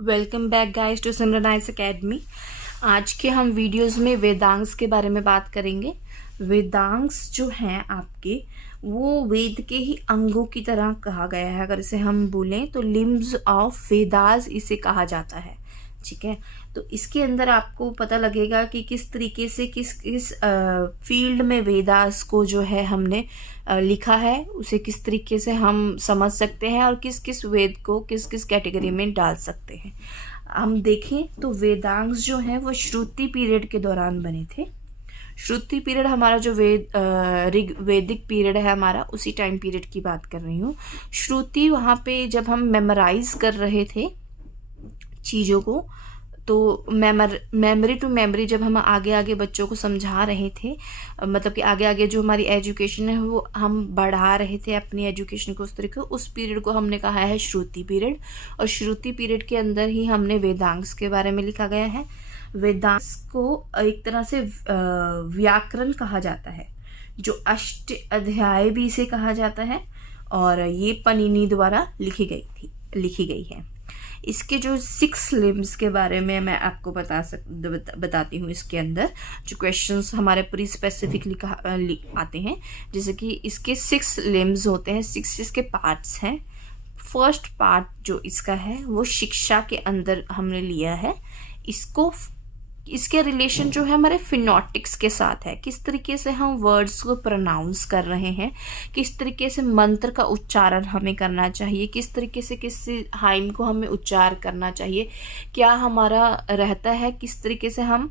Welcome back guys to Simran academy. आज के हम वीडियोस में वेदांग्स के बारे में बात करेंगे। वेदांग्स जो हैं आपके, वो वेद के ही अंगों की तरह कहा गया है। अगर इसे हम बोलें तो लिम्स ऑफ वेदास इसे कहा जाता है। ठीक है, तो इसके अंदर आपको पता लगेगा कि किस तरीके से किस किस फील्ड में वेदास को जो है हमने लिखा है, उसे किस तरीके से हम समझ सकते हैं और किस किस वेद को किस किस कैटेगरी में डाल सकते हैं। हम देखें तो वेदांग्स जो हैं वो श्रुति पीरियड के दौरान बने थे। श्रुति पीरियड हमारा जो वैदिक पीरियड है हमारा, उसी टाइम पीरियड की बात कर रही हूँ। श्रुति वहाँ पे जब हम मेमोराइज कर रहे थे चीज़ों को, तो मेमोरी टू मेमोरी जब हम आगे आगे बच्चों को समझा रहे थे, मतलब कि आगे आगे जो हमारी एजुकेशन है वो हम बढ़ा रहे थे अपनी एजुकेशन को, उस तरीके उस पीरियड को हमने कहा है श्रुति पीरियड। और श्रुति पीरियड के अंदर ही हमने वेदांग्स के बारे में लिखा गया है। वेदांग्स को एक तरह से व्याकरण कहा जाता है, जो अष्ट अध्याय भी इसे कहा जाता है, और ये पनिनी द्वारा लिखी गई है। इसके जो 6 लिम्स के बारे में मैं आपको बताती हूँ। इसके अंदर जो क्वेश्चंस हमारे पूरी स्पेसिफिकली आते हैं, जैसे कि इसके 6 लिम्स होते हैं, 6 इसके पार्ट्स हैं। फर्स्ट पार्ट जो इसका है वो शिक्षा के अंदर हमने लिया है। इसके रिलेशन जो है हमारे फिनोटिक्स के साथ है, किस तरीके से हम वर्ड्स को प्रोनाउंस कर रहे हैं, किस तरीके से मंत्र का उच्चारण हमें करना चाहिए, किस तरीके से किस हाइम को हमें उच्चार करना चाहिए, क्या हमारा रहता है, किस तरीके से हम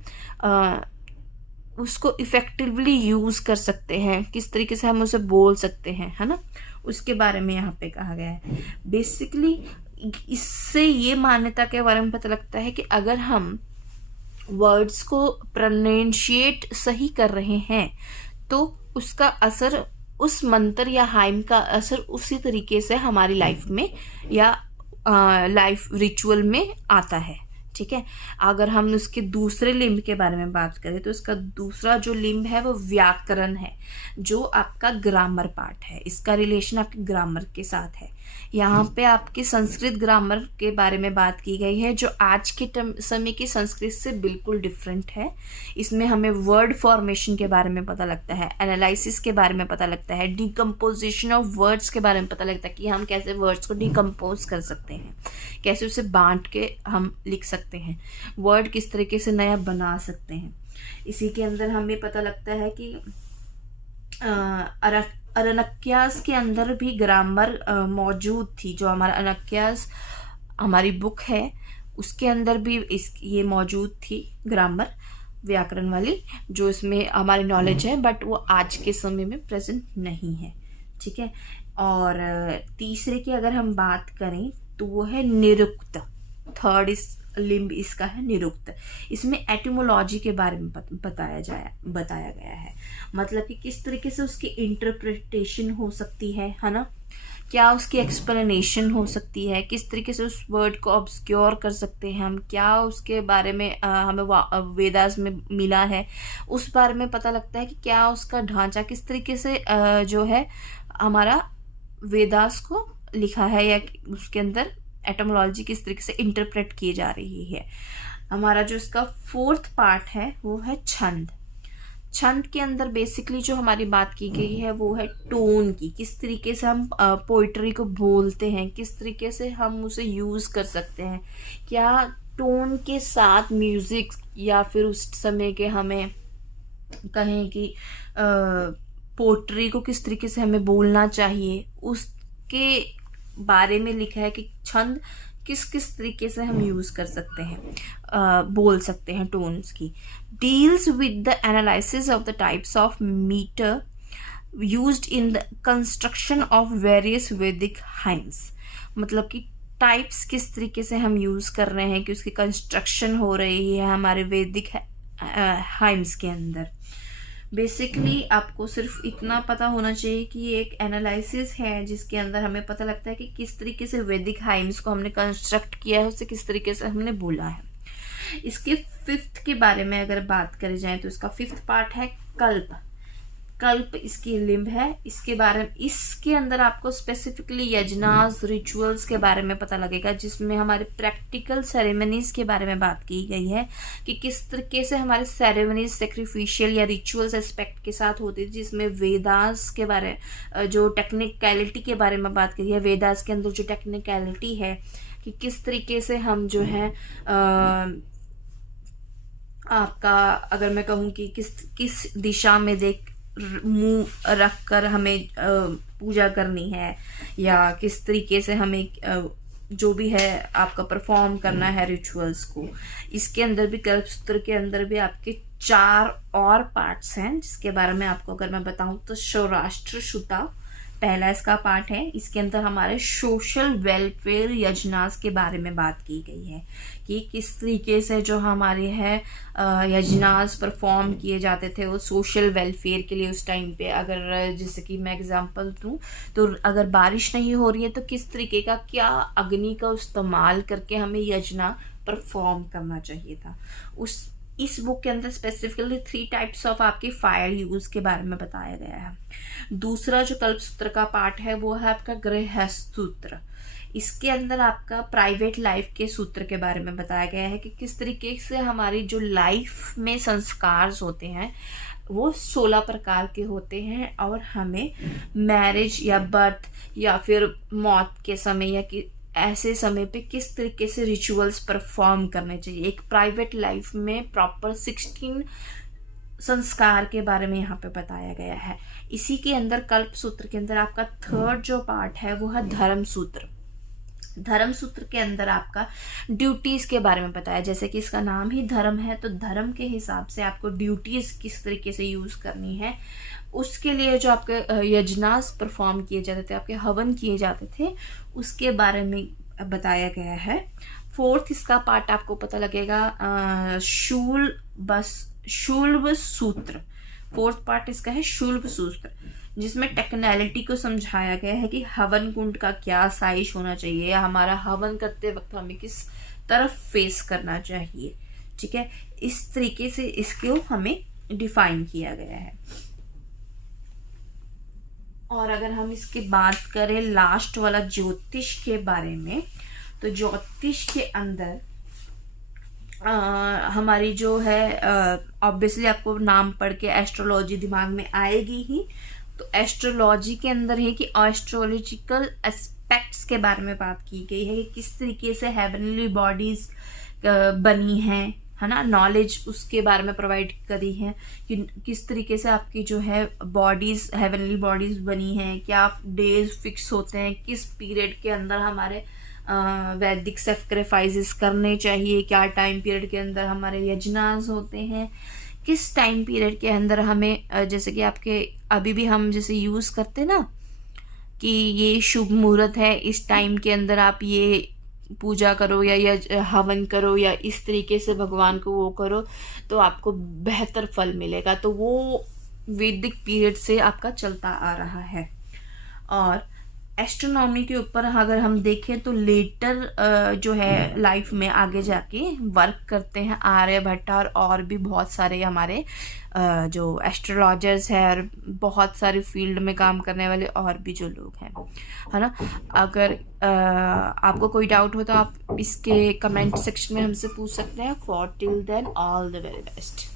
उसको इफ़ेक्टिवली यूज़ कर सकते हैं, किस तरीके से हम उसे बोल सकते हैं, है ना। उसके बारे में यहाँ पे कहा गया है। बेसिकली इससे ये मान्यता के बारे में पता लगता है कि अगर हम वर्ड्स को प्रोनाउंशिएट सही कर रहे हैं तो उसका असर, उस मंत्र या हाइम का असर उसी तरीके से हमारी लाइफ में या लाइफ रिचुअल में आता है। ठीक है, अगर हम उसके दूसरे लिम्ब के बारे में बात करें तो इसका दूसरा जो लिम्ब है वो व्याकरण है, जो आपका ग्रामर पार्ट है। इसका रिलेशन आपके ग्रामर के साथ है। यहाँ पे आपके संस्कृत ग्रामर के बारे में बात की गई है, जो आज के समय की संस्कृत से बिल्कुल डिफरेंट है। इसमें हमें वर्ड फॉर्मेशन के बारे में पता लगता है, एनालिसिस के बारे में पता लगता है, डिकम्पोजिशन ऑफ वर्ड्स के बारे में पता लगता है कि हम कैसे वर्ड्स को डिकम्पोज कर सकते हैं, कैसे उसे बांट के हम लिख सकते हैं, वर्ड किस तरीके से नया बना सकते हैं। इसी के अंदर हमें पता लगता है कि अरण्यकास के अंदर भी ग्रामर मौजूद थी। जो हमारा अरण्यकास हमारी बुक है उसके अंदर भी ये मौजूद थी, ग्रामर व्याकरण वाली, जो इसमें हमारी नॉलेज है, बट वो आज के समय में प्रेजेंट नहीं है। ठीक है, और तीसरे की अगर हम बात करें तो वो है निरुक्त। थर्ड इस लिम्ब इसका है निरुक्त। इसमें एटिमोलॉजी के बारे में बताया गया है, मतलब कि किस तरीके से उसकी इंटरप्रिटेशन हो सकती है ना, क्या उसकी एक्सप्लेनेशन हो सकती है, किस तरीके से उस वर्ड को ऑब्सक्योर कर सकते हैं हम, क्या उसके बारे में हमें वेदास में मिला है, उस बारे में पता लगता है कि क्या उसका ढांचा किस तरीके से जो है हमारा वेदास को लिखा है, या उसके अंदर एटमोलॉजी किस तरीके से इंटरप्रेट की जा रही है। हमारा जो इसका 4th पार्ट है वो है छंद। छंद के अंदर बेसिकली जो हमारी बात की गई है वो है टोन की, किस तरीके से हम पोइट्री को बोलते हैं, किस तरीके से हम उसे यूज कर सकते हैं, क्या टोन के साथ म्यूजिक या फिर उस समय के हमें कहें कि पोइट्री को किस तरीके से हमें बोलना चाहिए, उसके बारे में लिखा है कि छंद किस किस तरीके से हम यूज कर सकते हैं, बोल सकते हैं टोन्स की। Deals with the analysis of the types of metre used in the construction of various Vedic hymns, मतलब कि टाइप्स किस तरीके से हम यूज कर रहे हैं कि उसकी कंस्ट्रक्शन हो रही है हमारे वैदिक हाइम्स के अंदर। बेसिकली आपको सिर्फ इतना पता होना चाहिए कि ये एक एनालिसिस है जिसके अंदर हमें पता लगता है कि किस तरीके से वैदिक हाइम्स को हमने कंस्ट्रक्ट किया है, उसे किस तरीके से हमने बोला है। इसके 5th के बारे में अगर बात करी जाए तो इसका 5th पार्ट है कल्प। कल्प इसकी लिंब है। इसके बारे में, इसके अंदर आपको स्पेसिफिकली यजनास रिचुअल्स के बारे में पता लगेगा, जिसमें हमारे प्रैक्टिकल सेरेमनीज के बारे में बात की गई है कि किस तरीके से हमारे सेरेमनीज सेक्रीफिशियल या रिचुअल्स एस्पेक्ट के साथ होती है, जिसमें वेदास के बारे जो टेक्निकलिटी के बारे में बात करी है। वेदास के अंदर जो टेक्निकलिटी है कि किस तरीके से हम जो है आपका, अगर मैं कहूँ कि किस दिशा में मुंह रख कर हमें पूजा करनी है, या किस तरीके से हमें जो भी है आपका परफॉर्म करना है रिचुअल्स को। इसके अंदर भी कल्पसूत्र के अंदर भी आपके 4 और पार्ट्स हैं, जिसके बारे में आपको अगर मैं बताऊं तो सौराष्ट्र शुता पहला इसका पार्ट है। इसके अंदर हमारे सोशल वेलफेयर यजनास के बारे में बात की गई है कि किस तरीके से जो हमारे है यजनास परफॉर्म किए जाते थे वो सोशल वेलफेयर के लिए उस टाइम पे। अगर जैसे कि मैं एग्जांपल दूं तो अगर बारिश नहीं हो रही है तो किस तरीके का, क्या अग्नि का इस्तेमाल करके हमें यजना परफॉर्म करना चाहिए था। इस बुक के अंदर स्पेसिफिकली 3 टाइप्स ऑफ आपके फायर यूज के बारे में बताया गया है। दूसरा जो कल्पसूत्र का पार्ट है वो है आपका गृहस्थ सूत्र। इसके अंदर आपका प्राइवेट लाइफ के सूत्र के बारे में बताया गया है कि किस तरीके से हमारी जो लाइफ में संस्कार होते हैं वो 16 प्रकार के होते हैं, और हमें मैरिज या बर्थ या फिर मौत के समय या कि ऐसे समय पे किस तरीके से रिचुअल्स परफॉर्म करने चाहिए। एक प्राइवेट लाइफ में प्रॉपर 16 संस्कार के बारे में यहाँ पे बताया गया है। इसी के अंदर कल्प सूत्र के अंदर आपका 3rd जो पार्ट है वो है धर्म सूत्र। धर्म सूत्र के अंदर आपका ड्यूटीज के बारे में बताया, जैसे कि इसका नाम ही धर्म है तो धर्म के हिसाब से आपको ड्यूटीज किस तरीके से यूज करनी है। उसके लिए जो आपके यजनास परफॉर्म किए जाते थे, आपके हवन किए जाते थे, उसके बारे में बताया गया है। 4th इसका पार्ट आपको पता लगेगा शूल्ब सूत्र। 4th पार्ट इसका है शूल्ब सूत्र, जिसमें टेक्निकलिटी को समझाया गया है कि हवन कुंड का क्या साइज होना चाहिए, या हमारा हवन करते वक्त हमें किस तरफ फेस करना चाहिए। ठीक है, इस तरीके से इसको हमें डिफाइन किया गया है। और अगर हम इसकी बात करें लास्ट वाला ज्योतिष के बारे में, तो ज्योतिष के अंदर हमारी जो है ऑब्वियसली आपको नाम पढ़ के एस्ट्रोलॉजी दिमाग में आएगी ही। तो एस्ट्रोलॉजी के अंदर है कि एस्ट्रोलॉजिकल एस्पेक्ट्स के बारे में बात की गई है कि किस तरीके से हेवनली बॉडीज बनी हैं, है ना। नॉलेज उसके बारे में प्रोवाइड करी है कि किस तरीके से आपकी जो है बॉडीज, हेवनली बॉडीज बनी हैं, क्या डेज फिक्स होते हैं, किस पीरियड के अंदर हमारे वैदिक सेक्रीफाइसेस करने चाहिए, क्या टाइम पीरियड के अंदर हमारे यजनास होते हैं, किस टाइम पीरियड के अंदर हमें जैसे कि आपके अभी भी हम जैसे यूज़ करते ना कि ये शुभ मुहूर्त है, इस टाइम के अंदर आप ये पूजा करो या हवन करो या इस तरीके से भगवान को वो करो तो आपको बेहतर फल मिलेगा। तो वो वैदिक पीरियड से आपका चलता आ रहा है। और एस्ट्रोनॉमी के ऊपर अगर हम देखें तो लेटर जो है लाइफ में आगे जाके वर्क करते हैं आर्यभट्ट और भी बहुत सारे हमारे जो एस्ट्रोलॉजर्स हैं और बहुत सारे फील्ड में काम करने वाले और भी जो लोग हैं, है ना। अगर आपको कोई डाउट हो तो आप इसके कमेंट सेक्शन में हमसे पूछ सकते हैं। For till then all the very best.